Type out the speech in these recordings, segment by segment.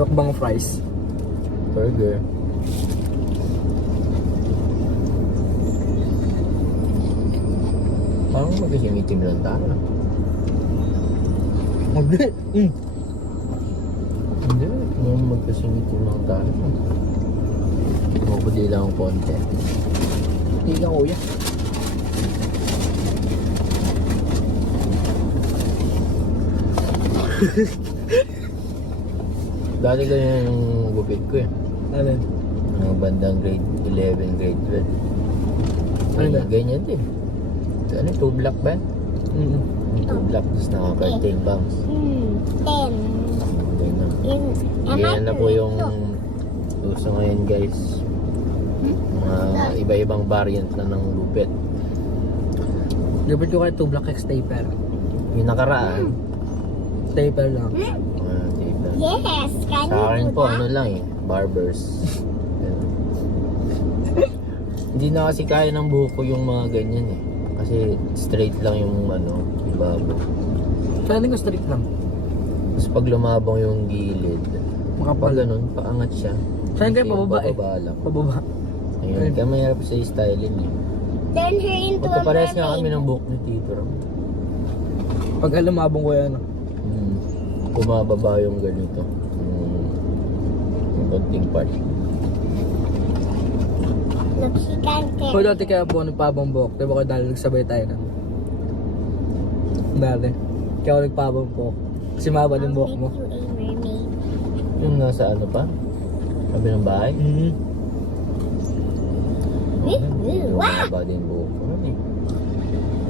Mukbang fries. Burger. Parang mag-itim lang tayo. Hindi. Hindi, yung magkasinitin lang tayo. Mapudi lang ang konti. Hindi ka kuya. Dati ganyan yung gupit ko eh. Ano? Mga bandang grade 11, grade 12. Ano ba? Ganyan din. Ano, 2 block ba? Mm. 2 block, tapos naka-curtain bangs. 10. Ganyan. Ganyan na po yung uso ngayon guys. Mga iba-ibang variant na ng gupit. Gabit ko kayo 2 black X taper. Yung nakaraan, Taper lang. taper. Yes, can Sa akin you do po, that? ano lang eh, barbers. Hindi na kasi kaya ng buhok ko yung mga ganyan eh. Kasi straight lang yung ano, ibaba. Kaya ko straight lang. Tapos pag lumabang yung gilid, Makapal. pag ganun, paangat siya. Saan kayo Hindi yung pababa eh? bababa lang. Pababa. Ayun, kaya mahirap sa styling eh. Turn her into a Magkaparehas nga kami mermaid. ng buhok ni Tito Ram. Pag alamabong ko yan. Kumababa yung ganito. Yung konting part. Look, she can't Kung get. dati kaya po nagpabang buhok, diba ko dahil nagsabay tayo na. Dati. Kaya ako nagpabang buhok. Kasi mahaba I'll yung buhok mo. make you a mermaid. Yung nasa ano pa? Sabi ng bahay? Mm-hmm. Wow! Mahaba din buhok ko. Ano eh?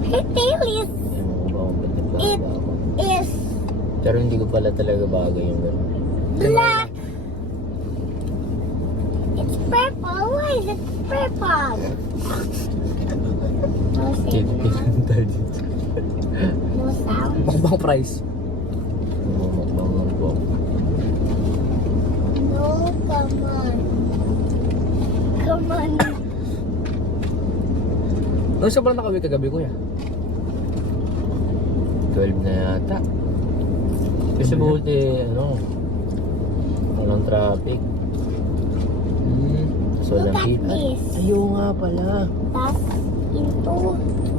Her tail is Yung mga bang It- is Pero hindi ko pala talaga bagay yung gano'n. black. It's purple. Why is it purple? No sound. Tayo dito. No sound. Mukbang fries. Mumukbang ng buhok. No, come on. Come on. Ano siya pala nakawin kagabi kuya? 12 na yata. Kasi buti, ano, walang traffic. So, Look walang at hit. this. Ayaw nga pala. That's into.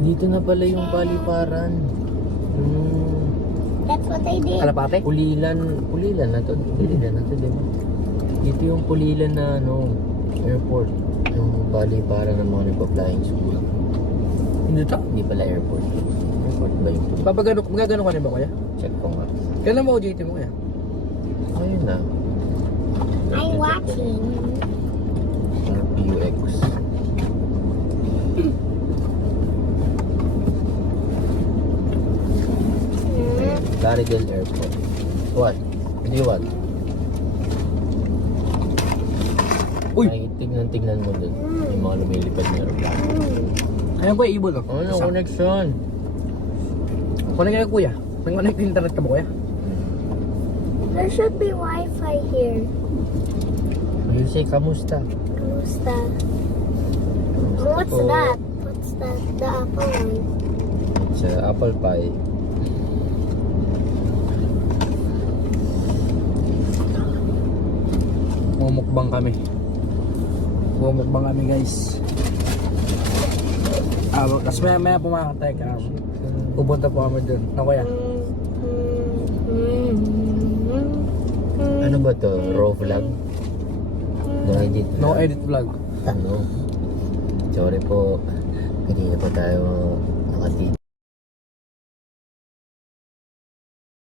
Dito na pala yung paliparan. That's what I did. Kalapate? Pulilan na to, di ba? Dito yung Pulilan na, ano, airport. Yung paliparan ng mga nagpa-flying school. Hindi to. Hindi pala airport. Airport ba yun? Magagano ka na ba kuya? Check ko nga. Kailan mo OJT mo kuya? Ayun na. I'm watching. RPUX. Laridel Airport. What? Hindi what? Uy! Ay, tignan mo dun. Yung mga lumilipad na aeroplano. Ayun kuya, ibon oh. Ano, connection? Connect kayo kuya. Nag-connect internet ka ba kuya? There should be Wi-Fi here. You say, kamusta? Kamusta? What's Oh, that? What's that? The apple one. It's apple pie. Mumukbang kami. Mumukbang kami guys. Tapos maya pumakatay ka. Pupunta po kami dun. Ano kuya? Ano ba to? Raw vlog? No edit vlog? No edit vlog. Ano? Sorry po. Hindi na pa tayo nakatid.